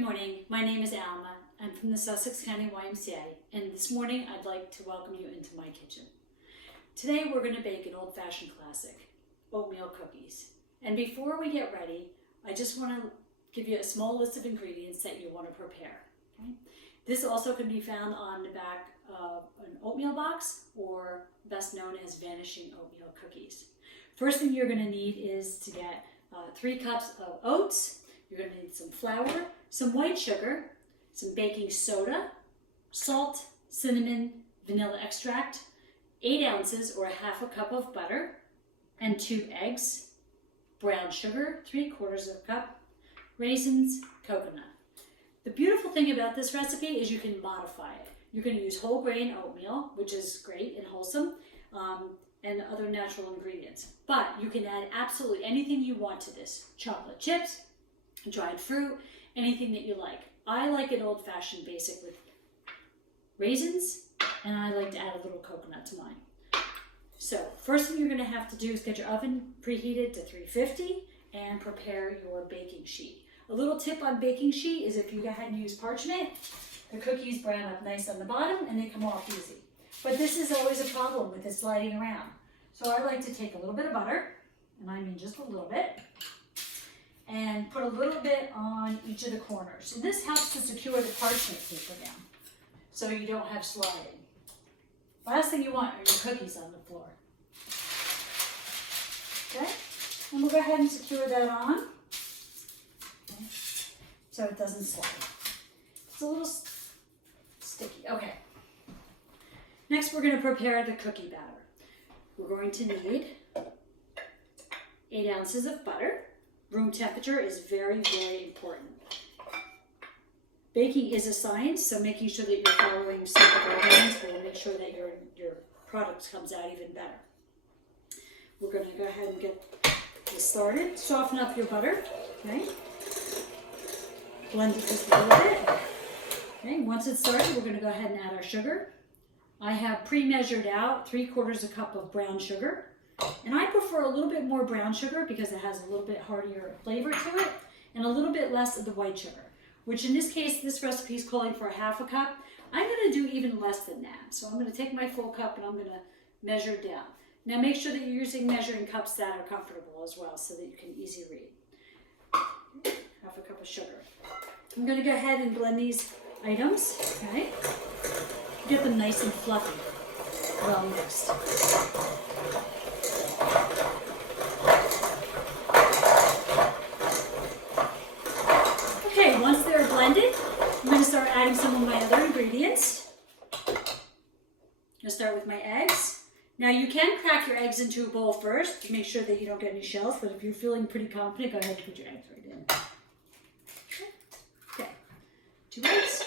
Good morning, my name is Alma. I'm from the Sussex County YMCA, and this morning I'd like to welcome you into my kitchen. Today we're going to bake an old-fashioned classic, oatmeal cookies. And before we get ready, I just want to give you a small list of ingredients that you want to prepare. Okay? This also can be found on the back of an oatmeal box, or best known as vanishing oatmeal cookies. First thing you're going to need is to get 3 cups of oats. You're going to need some flour, some white sugar, some baking soda, salt, cinnamon, vanilla extract, 8 ounces or ½ a cup of butter, and 2 eggs, brown sugar, 3/4 cup, raisins, coconut. The beautiful thing about this recipe is you can modify it. You're going to use whole grain oatmeal, which is great and wholesome, and other natural ingredients. But you can add absolutely anything you want to this. Chocolate chips, dried fruit, anything that you like. I like it old-fashioned basic with raisins, and I like to add a little coconut to mine. So first thing you're going to have to do is get your oven preheated to 350 and prepare your baking sheet. A little tip on baking sheet is if you go ahead and use parchment, the cookies brown up nice on the bottom and they come off easy. But this is always a problem with it sliding around. So I like to take a little bit of butter, and I mean just a little bit, and put a little bit on each of the corners. And this helps to secure the parchment paper down so you don't have sliding. Last thing you want are your cookies on the floor. Okay, and we'll go ahead and secure that on, okay, so it doesn't slide. It's a little sticky. Okay. Next, we're going to prepare the cookie batter. We're going to need 8 ounces of butter. Room temperature is very, very important. Baking is a science, so making sure that you're following simple guidelines will make sure that your product comes out even better. We're going to go ahead and get this started. Soften up your butter. Okay. Blend it just a little bit. Okay. Once it's started, we're going to go ahead and add our sugar. I have pre-measured out 3/4 cup of brown sugar. And I prefer a little bit more brown sugar because it has a little bit heartier flavor to it, and a little bit less of the white sugar, which in this case, this recipe is calling for ½ a cup. I'm going to do even less than that. So I'm going to take my full cup and I'm going to measure down. Now make sure that you're using measuring cups that are comfortable as well so that you can easily read. ½ a cup of sugar. I'm going to go ahead and blend these items, okay? Get them nice and fluffy, well mixed. Okay, once they're blended, I'm going to start adding some of my other ingredients. I'm going to start with my eggs. Now you can crack your eggs into a bowl first to make sure that you don't get any shells, but if you're feeling pretty confident, go ahead and put your eggs right in. Okay, 2 eggs.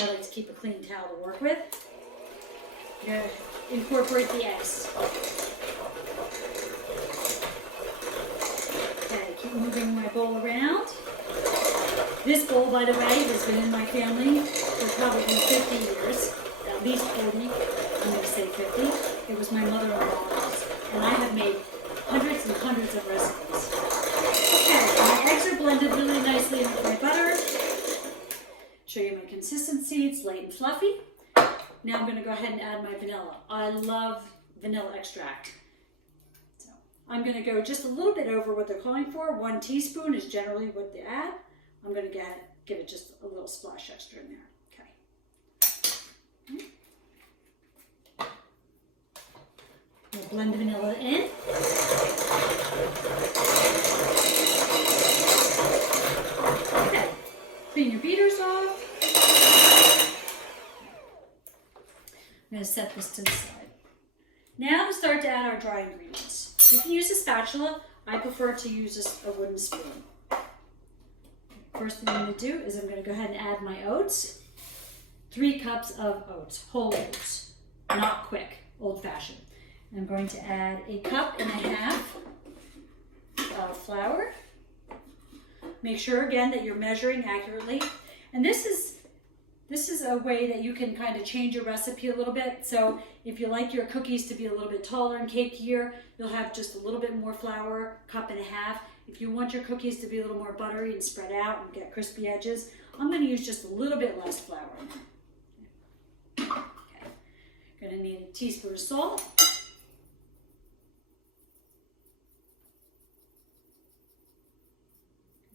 I like to keep a clean towel to work with. You're going to incorporate the eggs. Okay, keep moving my bowl around. This bowl, by the way, has been in my family for probably 50 years, at least 40, I'm going to say 50. It was my mother-in-law's, and I have made hundreds and hundreds of recipes. Okay, my eggs are blended really nicely in with my butter. Show you my consistency, it's light and fluffy. Now I'm going to go ahead and add my vanilla. I love vanilla extract. So I'm going to go just a little bit over what they're calling for. 1 teaspoon is generally what they add. I'm going to give it just a little splash extra in there. Okay. We'll blend the vanilla in. Okay. Clean your beaters off. I'm going to set this to the side. Now to start to add our dry ingredients. You can use a spatula. I prefer to use a wooden spoon. First thing I'm going to do is I'm going to go ahead and add my oats. 3 cups of oats, whole oats, not quick, old-fashioned. I'm going to add 1.5 cups of flour. Make sure again that you're measuring accurately. And this is a way that you can kind of change your recipe a little bit. So if you like your cookies to be a little bit taller and cakier, you'll have just a little bit more flour, 1.5 cups. If you want your cookies to be a little more buttery and spread out and get crispy edges, I'm going to use just a little bit less flour in there. Okay. Going to need a teaspoon of salt.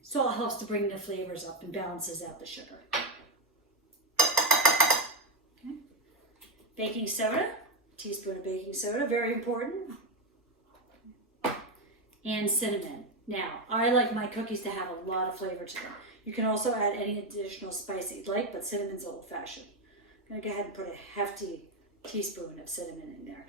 Salt helps to bring the flavors up and balances out the sugar. Okay. Baking soda, teaspoon of baking soda, very important. And cinnamon. Now, I like my cookies to have a lot of flavor to them. You can also add any additional spice that you'd like, but cinnamon's old-fashioned. I'm going to go ahead and put a hefty teaspoon of cinnamon in there.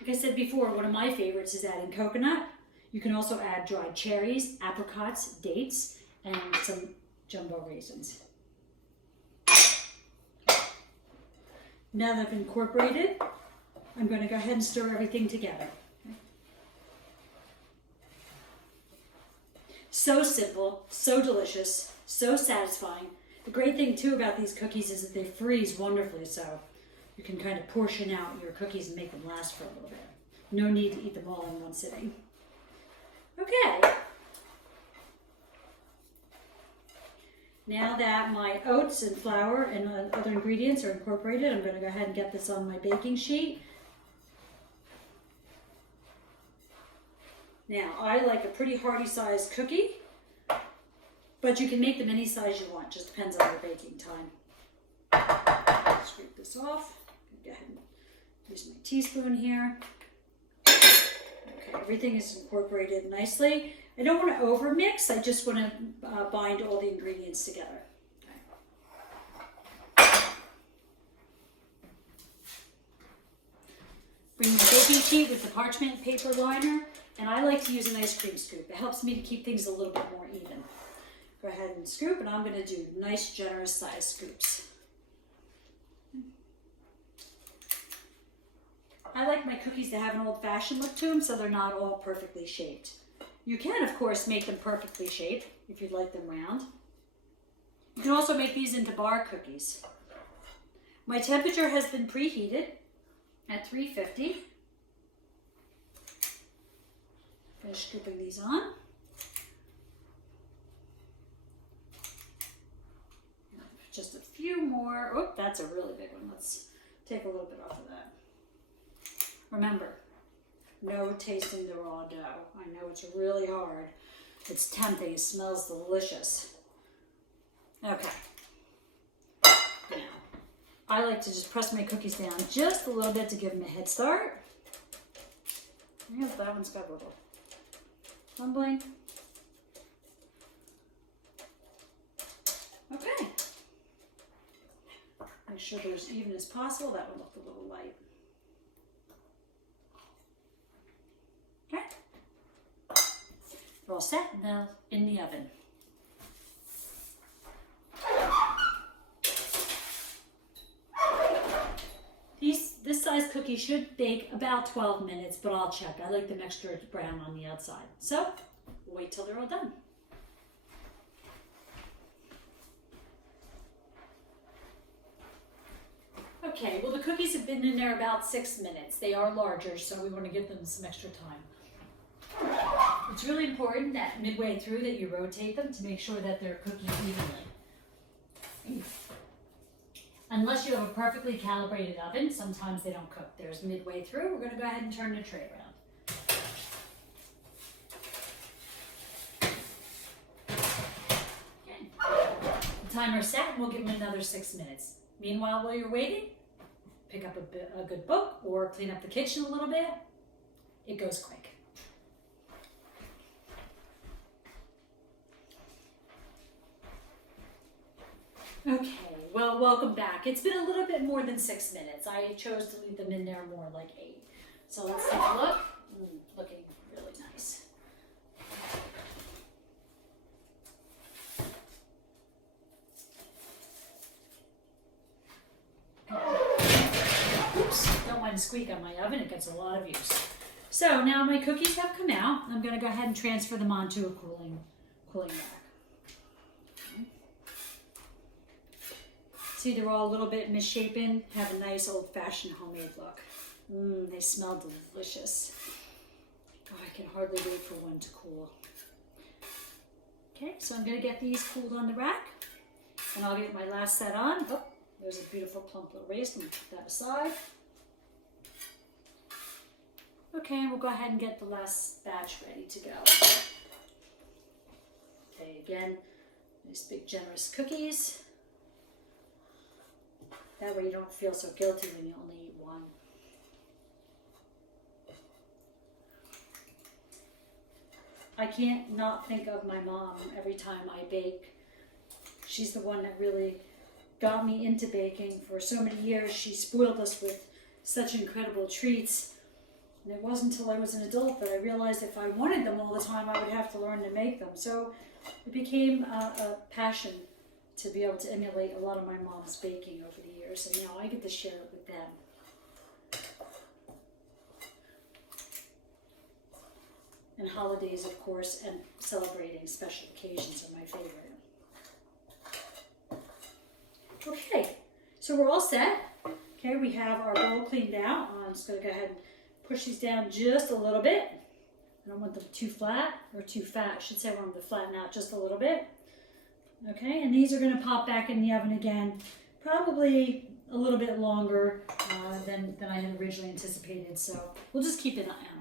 Like I said before, one of my favorites is adding coconut. You can also add dried cherries, apricots, dates, and some jumbo raisins. Now that I've incorporated, I'm going to go ahead and stir everything together. So simple, so delicious, so satisfying. The great thing too about these cookies is that they freeze wonderfully, so you can kind of portion out your cookies and make them last for a little bit. No need to eat them all in one sitting. Okay. Now that my oats and flour and other ingredients are incorporated, I'm going to go ahead and get this on my baking sheet. Now, I like a pretty hearty sized cookie, but you can make them any size you want, just depends on your baking time. Scrape this off. Go ahead and use my teaspoon here. Okay, everything is incorporated nicely. I don't want to over mix, I just want to bind all the ingredients together. Okay. Bring my baking sheet with the parchment paper liner. And I like to use an ice cream scoop. It helps me to keep things a little bit more even. Go ahead and scoop, and I'm going to do nice, generous size scoops. I like my cookies to have an old-fashioned look to them, so they're not all perfectly shaped. You can, of course, make them perfectly shaped if you'd like them round. You can also make these into bar cookies. My temperature has been preheated at 350. Finish scooping these on. Just a few more. Oh, that's a really big one. Let's take a little bit off of that. Remember, no tasting the raw dough. I know it's really hard. It's tempting. It smells delicious. Okay. Now, I like to just press my cookies down just a little bit to give them a head start. Yeah, that one's got a little crumbling. Okay. Make sure they're as even as possible. That one looked a little light. Okay. They're all set now in the oven. This size cookie should bake about 12 minutes, but I'll check. I like them extra brown on the outside. So, we'll wait till they're all done. Okay, well the cookies have been in there about 6 minutes. They are larger, so we want to give them some extra time. It's really important that midway through that you rotate them to make sure that they're cooking evenly. Unless you have a perfectly calibrated oven, sometimes they don't cook. There's midway through. We're going to go ahead and turn the tray around. Okay. The timer's set, and we'll give them another 6 minutes. Meanwhile, while you're waiting, pick up a good book or clean up the kitchen a little bit. It goes quick. Okay, well, welcome back. It's been a little bit more than 6 minutes. I chose to leave them in there more like 8. So let's take a look. Looking really nice. Oops, don't mind the squeak on my oven. It gets a lot of use. So now my cookies have come out. I'm going to go ahead and transfer them onto a cooling rack. See, they're all a little bit misshapen, have a nice old-fashioned homemade look. They smell delicious. Oh, I can hardly wait for one to cool. Okay, so I'm going to get these cooled on the rack, and I'll get my last set on. Oh, there's a beautiful plump little raisin. I'm going to put that aside. Okay, and we'll go ahead and get the last batch ready to go. Okay, again, nice big generous cookies. That way you don't feel so guilty when you only eat one. I can't not think of my mom every time I bake. She's the one that really got me into baking for so many years. She spoiled us with such incredible treats. And it wasn't until I was an adult that I realized if I wanted them all the time, I would have to learn to make them. So it became a passion to be able to emulate a lot of my mom's baking over the years. And now I get to share it with them. And holidays, of course, and celebrating special occasions are my favorite. Okay, so we're all set. Okay, we have our bowl cleaned out. I'm just going to go ahead and push these down just a little bit. I don't want them too flat or too fat. I should say I want them to flatten out just a little bit. Okay, and these are going to pop back in the oven again, probably a little bit longer than I had originally anticipated. So we'll just keep an eye on them.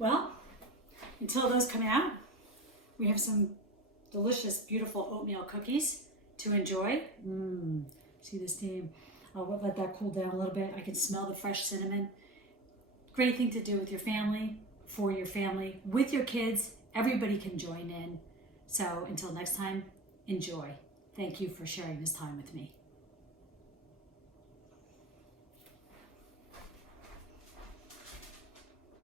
Well, until those come out, we have some delicious, beautiful oatmeal cookies to enjoy. See the steam? I'll let that cool down a little bit. I can smell the fresh cinnamon. Great thing to do with your family, for your family, with your kids. Everybody can join in. So until next time, enjoy. Thank you for sharing this time with me.